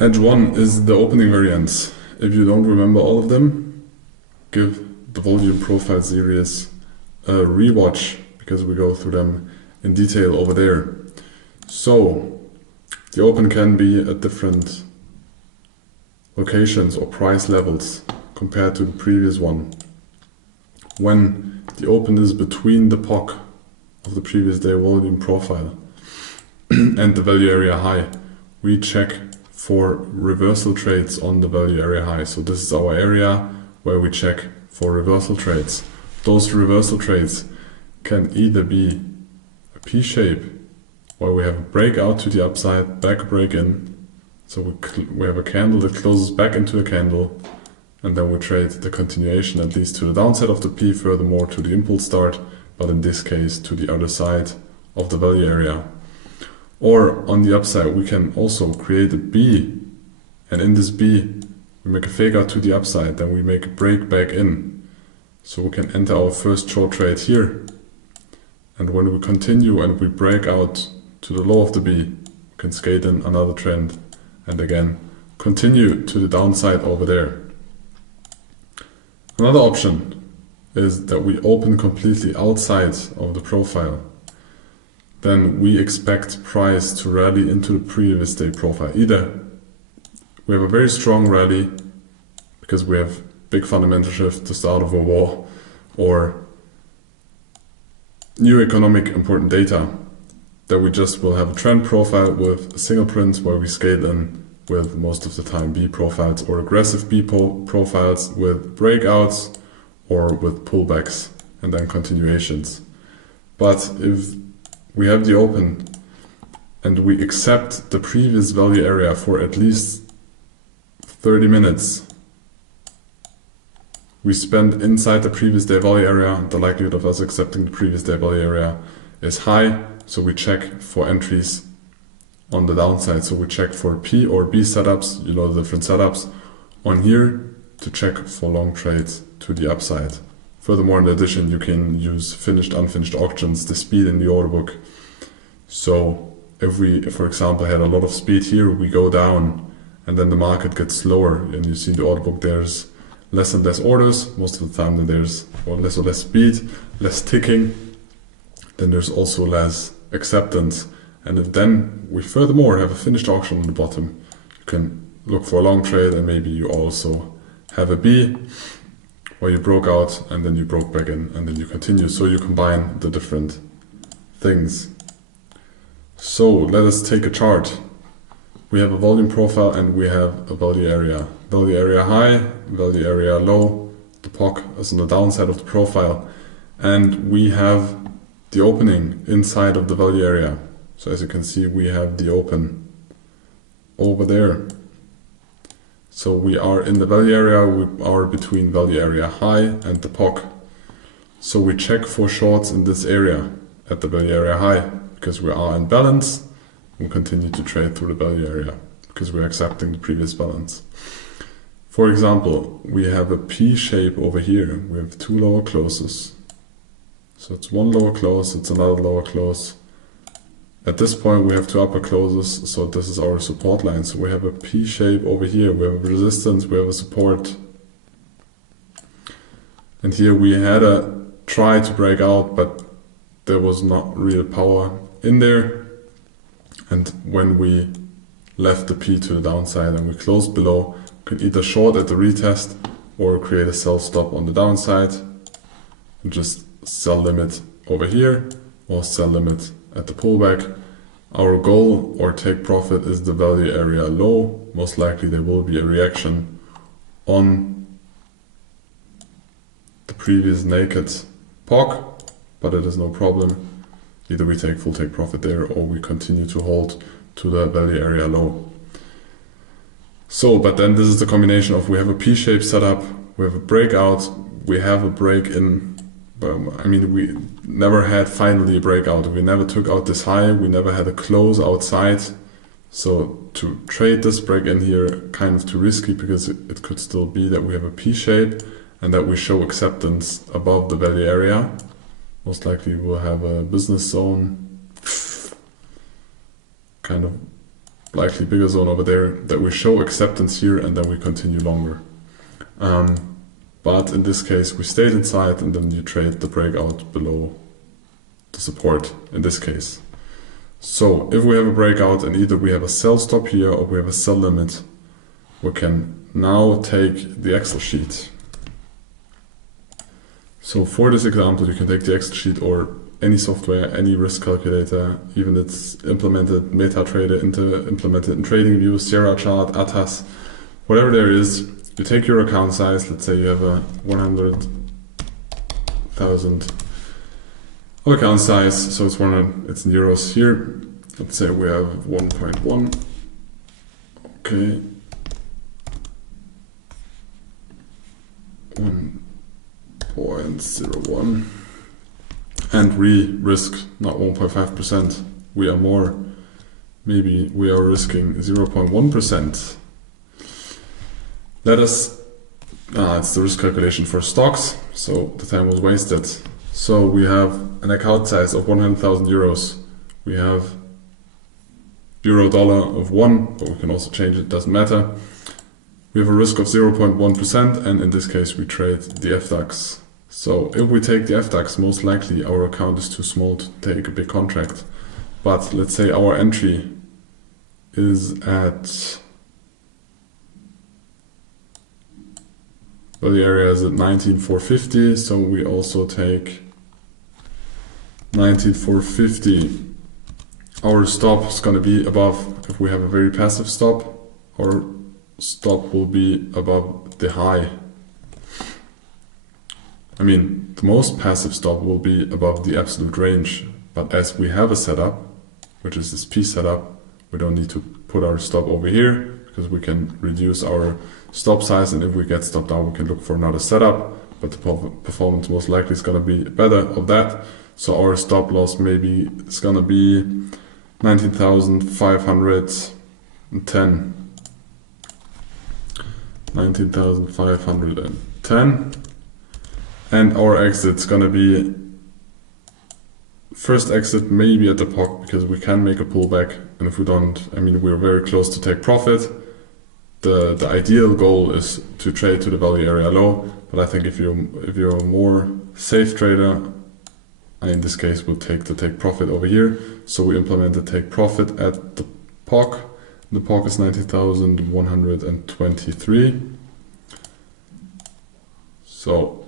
Edge 1 is the opening variance. If you don't remember all of them, give the volume profile series a rewatch because we go through them in detail over there. So the open can be at different locations or price levels compared to the previous one. When the open is between the POC of the previous day volume profile and the value area high, we check for reversal trades on the value area high. So this is our area where we check for reversal trades. Those reversal trades can either be a P shape where we have a breakout to the upside, back break in. So we have a candle that closes back into a candle, and then we trade the continuation at least to the downside of the P, furthermore to the impulse start, but in this case to the other side of the value area. Or on the upside, we can also create a B, and in this B we make a fake out to the upside, then we make a break back in. So we can enter our first short trade here, and when we continue and we break out to the low of the B, we can skate in another trend and again continue to the downside over there. Another option is that we open completely outside of the profile. Then we expect price to rally into the previous day profile. Either we have a very strong rally because we have big fundamental shift, the start of a war, or new economic important data, that we just will have a trend profile with a single print where we scale in with most of the time B profiles, or aggressive B profiles with breakouts or with pullbacks and then continuations. But if we have the open and we accept the previous value area for at least 30 minutes, we spend inside the previous day value area, the likelihood of us accepting the previous day value area is high, so we check for entries on the downside. So we check for P or B setups, you know the different setups, on here to check for long trades to the upside. Furthermore, in addition, you can use finished, unfinished auctions, the speed in the order book. So if we, for example, had a lot of speed here, we go down and then the market gets slower, and you see the order book, there's less and less orders. Most of the time there's less speed, less ticking, then there's also less acceptance. And if then we furthermore have a finished auction on the bottom, you can look for a long trade, and maybe you also have a B where you broke out and then you broke back in and then you continue. So you combine the different things. So let us take a chart. We have a volume profile and we have a value area. Value area high, value area low. The POC is on the downside of the profile. And we have the opening inside of the value area. So as you can see, we have the open over there. So we are in the value area, we are between value area high and the POC. So we check for shorts in this area at the value area high because we are in balance. We continue to trade through the value area because we're accepting the previous balance. For example, we have a P shape over here. We have two lower closes. So it's one lower close, it's another lower close. At this point we have two upper closes, so this is our support line. So we have a P shape over here, we have a resistance, we have a support. And here we had a try to break out, but there was not real power in there. And when we left the P to the downside and we closed below, we can either short at the retest or create a sell stop on the downside and just sell limit over here or sell limit at the pullback. Our goal or take profit is the value area low. Most likely there will be a reaction on the previous naked POC, but it is no problem. Either we take full take profit there or we continue to hold to the value area low. So, but then this is the combination of we have a P-shaped setup, we have a breakout, we have a break in. I mean, we never had finally a breakout. We never took out this high. We never had a close outside. So to trade this break in here, kind of too risky because it could still be that we have a P shape and that we show acceptance above the value area. Most likely we'll have a business zone kind of likely bigger zone over there, that we show acceptance here and then we continue longer. But in this case we stayed inside and then you trade the breakout below the support in this case. So if we have a breakout and either we have a sell stop here or we have a sell limit, we can now take the Excel sheet. So for this example you can take the Excel sheet or any software, any risk calculator, even it's implemented MetaTrader, implemented in TradingView, Sierra Chart, ATAS, whatever there is. You take your account size, let's say you have a 100,000 account size, so it's it's in euros here. Let's say we have 1.1. Okay. 1.01. And we risk not 1.5%, we are more. Maybe we are risking 0.1%. Let us, it's the risk calculation for stocks, so the time was wasted. So we have an account size of 100,000 euros. We have euro dollar of 1, but we can also change it, doesn't matter. We have a risk of 0.1%, and in this case we trade the FDAX. So if we take the FDAX, most likely our account is too small to take a big contract. But let's say our entry is at, well, the area is at 19,450, so we also take 19,450. Our stop is going to be above. If we have a very passive stop, our stop will be above the high. I mean, the most passive stop will be above the absolute range, but as we have a setup, which is this P setup, we don't need to put our stop over here because we can reduce our stop size, and if we get stopped out we can look for another setup, but the performance most likely is going to be better of that. So our stop loss maybe is going to be 19,510. 19,510. And our exit's gonna be first exit maybe at the POC because we can make a pullback, and if we don't, I mean we're very close to take profit. The ideal goal is to trade to the value area low, but I think if you're a more safe trader, I in this case will take profit over here. So we implement the take profit at the POC. The POC is 90,123. So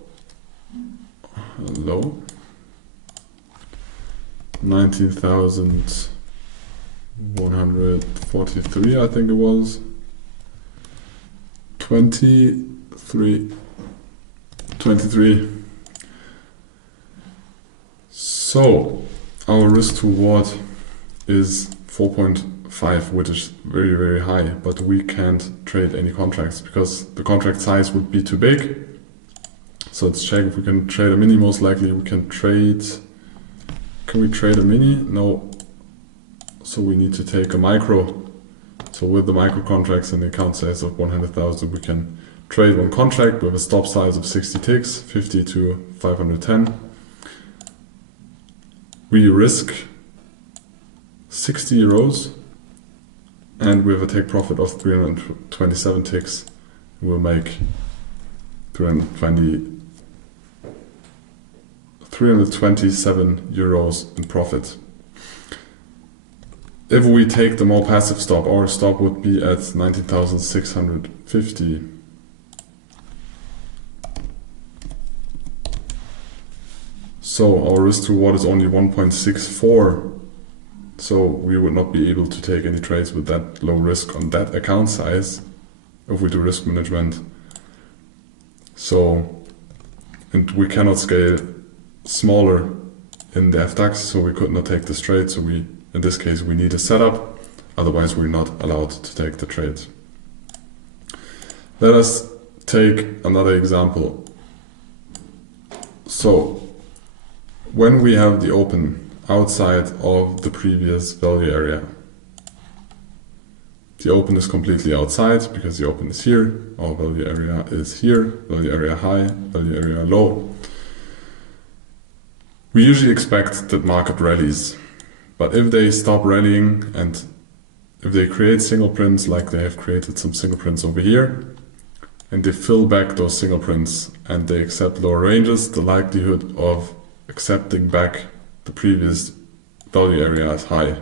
low 19,143, I think it was 23. So our risk to reward is 4.5, which is very, very high, but we can't trade any contracts because the contract size would be too big. So let's check if we can trade a mini. Most likely we can trade. Can we trade a mini? No. So we need to take a micro. So with the micro contracts and the account size of 100,000, we can trade one contract with a stop size of 60 ticks, 50 to 510. We risk 60 euros and we have a take profit of 327 ticks. We'll make 327 euros in profit. If we take the more passive stop, our stop would be at 19,650. So our risk to reward is only 1.64. So we would not be able to take any trades with that low risk on that account size if we do risk management. So, and we cannot scale smaller in the FDAX, so we could not take this trade. So we, in this case, we need a setup, otherwise we're not allowed to take the trade. Let us take another example. So, when we have the open outside of the previous value area, the open is completely outside because the open is here, our value area is here, value area high, value area low. We usually expect that market rallies, but if they stop rallying and if they create single prints like they have created some single prints over here, and they fill back those single prints and they accept lower ranges, the likelihood of accepting back the previous value area is high.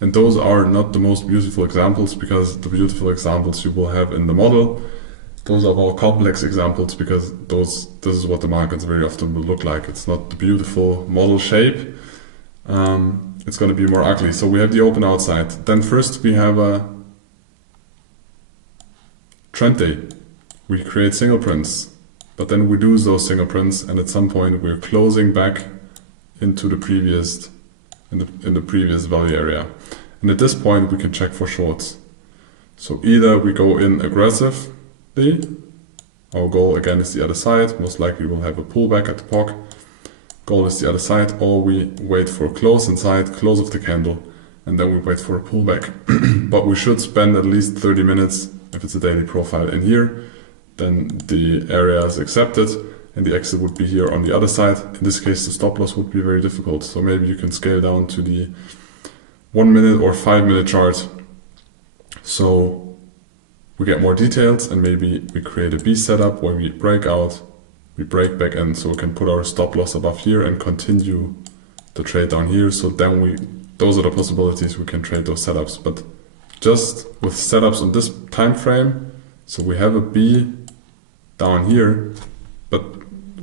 And those are not the most beautiful examples, because the beautiful examples you will have in the model. Those are more complex examples, because this is what the markets very often will look like. It's not the beautiful model shape. It's going to be more ugly. So we have the open outside. Then first we have a trend day. We create single prints, but then we lose those single prints, and at some point we're closing back into the previous in the previous value area. And at this point we can check for shorts. So either we go in aggressively, our goal again is the other side, most likely we'll have a pullback at the POC, goal is the other side, or we wait for a close inside, close of the candle, and then we wait for a pullback. But we should spend at least 30 minutes, if it's a daily profile, in here, then the area is accepted, and the exit would be here on the other side. In this case the stop loss would be very difficult, so maybe you can scale down to the 1 minute or 5 minute chart, so we get more details, and maybe we create a B setup where we break out, we break back in, so we can put our stop loss above here and continue the trade down here. So then those are the possibilities, we can trade those setups. But just with setups on this time frame, so we have a B down here, but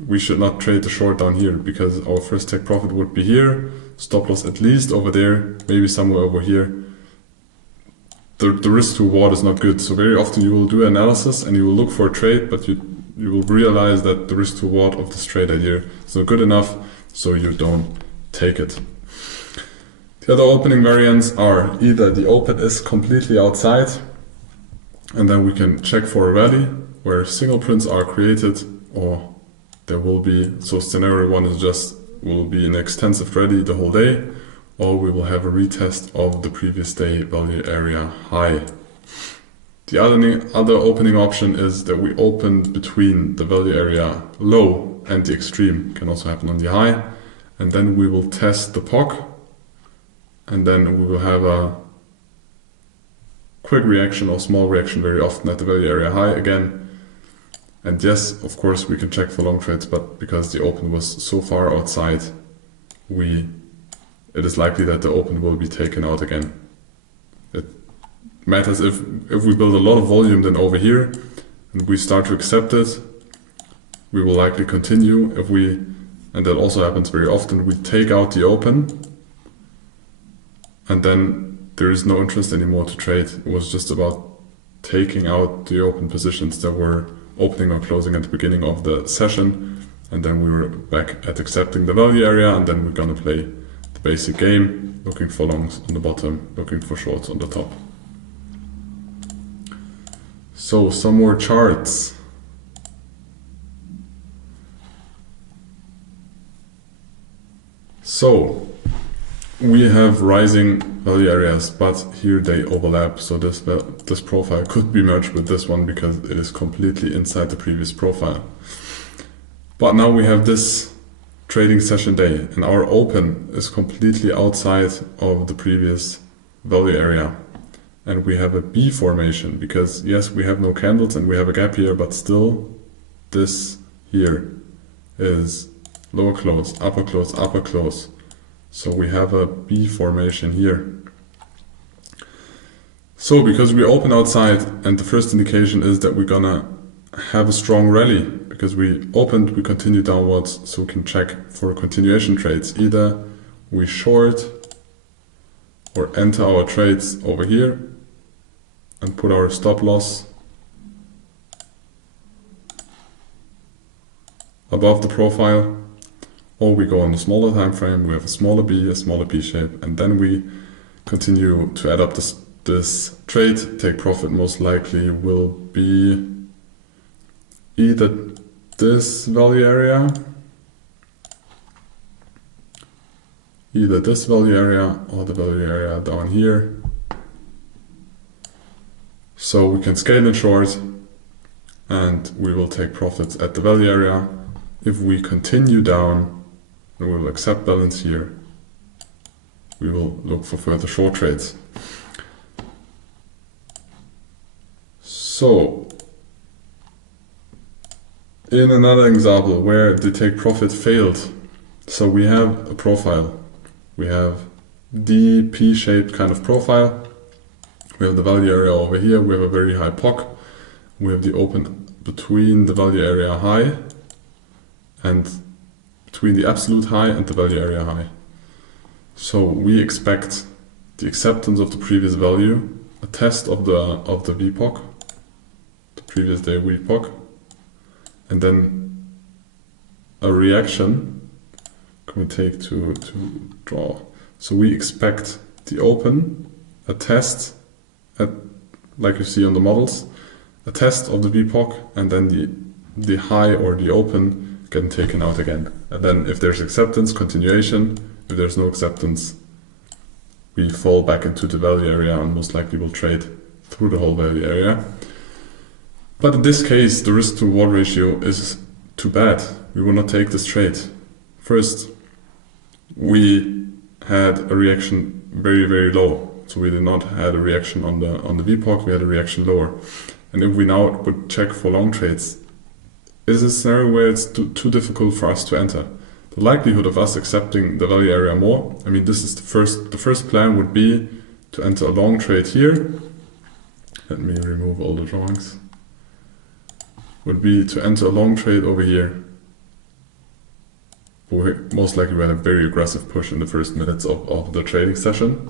we should not trade the short down here, because our first take profit would be here, stop loss at least over there, maybe somewhere over here. The risk to reward is not good. So very often you will do analysis and you will look for a trade, but you will realize that the risk to reward of this trade idea is not good enough, so you don't take it. The other opening variants are either the open is completely outside, and then we can check for a rally where single prints are created, or there will be, so scenario one is just will be an extensive rally the whole day, or we will have a retest of the previous day value area high. The other opening option is that we open between the value area low and the extreme, can also happen on the high, and then we will test the POC, and then we will have a quick reaction or small reaction very often at the value area high again. And yes, of course we can check for long trades, but because the open was so far outside, it is likely that the open will be taken out again. It matters if we build a lot of volume then over here and we start to accept it, we will likely continue. If we, and that also happens very often, we take out the open and then there is no interest anymore to trade. It was just about taking out the open positions that were opening or closing at the beginning of the session, and then we were back at accepting the value area, and then we're gonna play the basic game, looking for longs on the bottom, looking for shorts on the top. So some more charts. So we have rising value areas, but here they overlap, so this profile could be merged with this one because it is completely inside the previous profile. But now we have this trading session day and our open is completely outside of the previous value area, and we have a B formation because yes, we have no candles and we have a gap here, but still this here is lower close, upper close, upper close. So we have a B formation here. So because we open outside and the first indication is that we're gonna have a strong rally, because we opened, we continue downwards, so we can check for continuation trades. Either we short or enter our trades over here and put our stop loss above the profile, or we go on a smaller time frame, we have a smaller B shape, and then we continue to add up this trade. Take profit most likely will be either this value area, or the value area down here. So we can scale in short and we will take profits at the value area. If we continue down, we will accept balance here. We will look for further short trades. So in another example where the take profit failed, so we have a profile. We have the P-shaped kind of profile. We have the value area over here. We have a very high POC. We have the open between the value area high and between the absolute high and the value area high. So we expect the acceptance of the previous value, a test of the VPOC, the previous day VPOC, and then a reaction. Can we take to draw? So we expect the open, a test, like you see on the models, a test of the VPOC, and then the high or the open getting taken out again. And then if there's acceptance, continuation. If there's no acceptance, we fall back into the value area and most likely will trade through the whole value area. But in this case, the risk to reward ratio is too bad. We will not take this trade. First, we had a reaction very, very low. So we did not have a reaction on the VPOC, we had a reaction lower. And if we now would check for long trades, is a scenario where it's too difficult for us to enter. The likelihood of us accepting the value area more, I mean, this is the first plan would be to enter a long trade here. Let me remove all the drawings. Would be to enter a long trade over here. Most likely we had a very aggressive push in the first minutes of the trading session.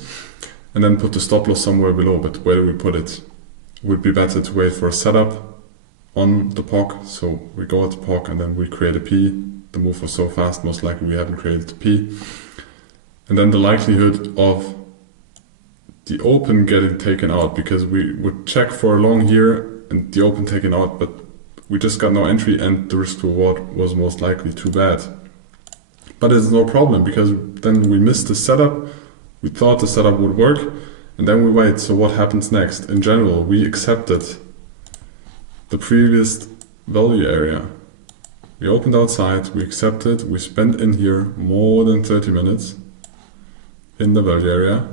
And then put the stop loss somewhere below, but where do we put it? It would be better to wait for a setup on the POC. So we go at the POC and then we create a P. The move was so fast, most likely we haven't created a P. And then the likelihood of the open getting taken out, because we would check for a long here and the open taken out, but we just got no entry and the risk to reward was most likely too bad. But it's no problem, because then we missed the setup. We thought the setup would work and then we wait. So what happens next? In general, we accepted the previous value area. We opened outside, we accepted, we spent in here more than 30 minutes in the value area.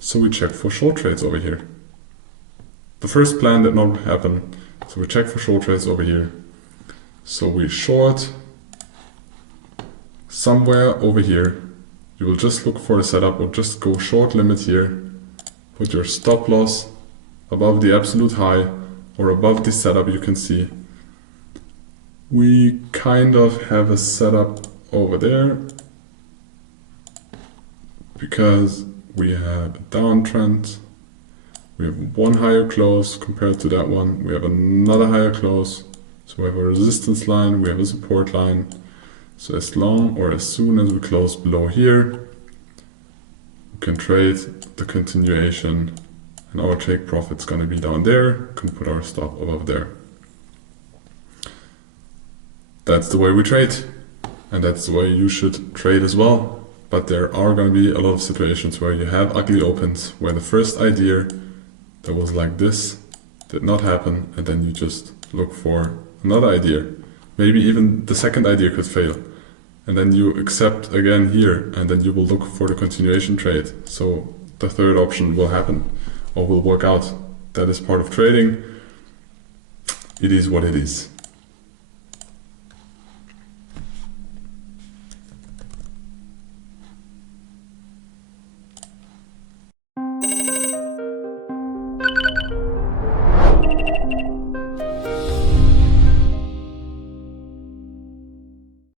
So we check for short trades over here. The first plan did not happen. So we check for short trades over here. So we short somewhere over here. You will just look for a setup or just go short limit here. Put your stop loss above the absolute high or above the setup. You can see we kind of have a setup over there because we have a downtrend. We have one higher close compared to that one. We have another higher close. So we have a resistance line, we have a support line. So as long or as soon as we close below here, we can trade the continuation and our take profit's going to be down there. We can put our stop above there. That's the way we trade, and that's the way you should trade as well. But there are going to be a lot of situations where you have ugly opens, where the first idea that was like this did not happen, and then you just look for another idea. Maybe even the second idea could fail. And then you accept again here, and then you will look for the continuation trade. So the third option will happen or will work out. That is part of trading. It is what it is.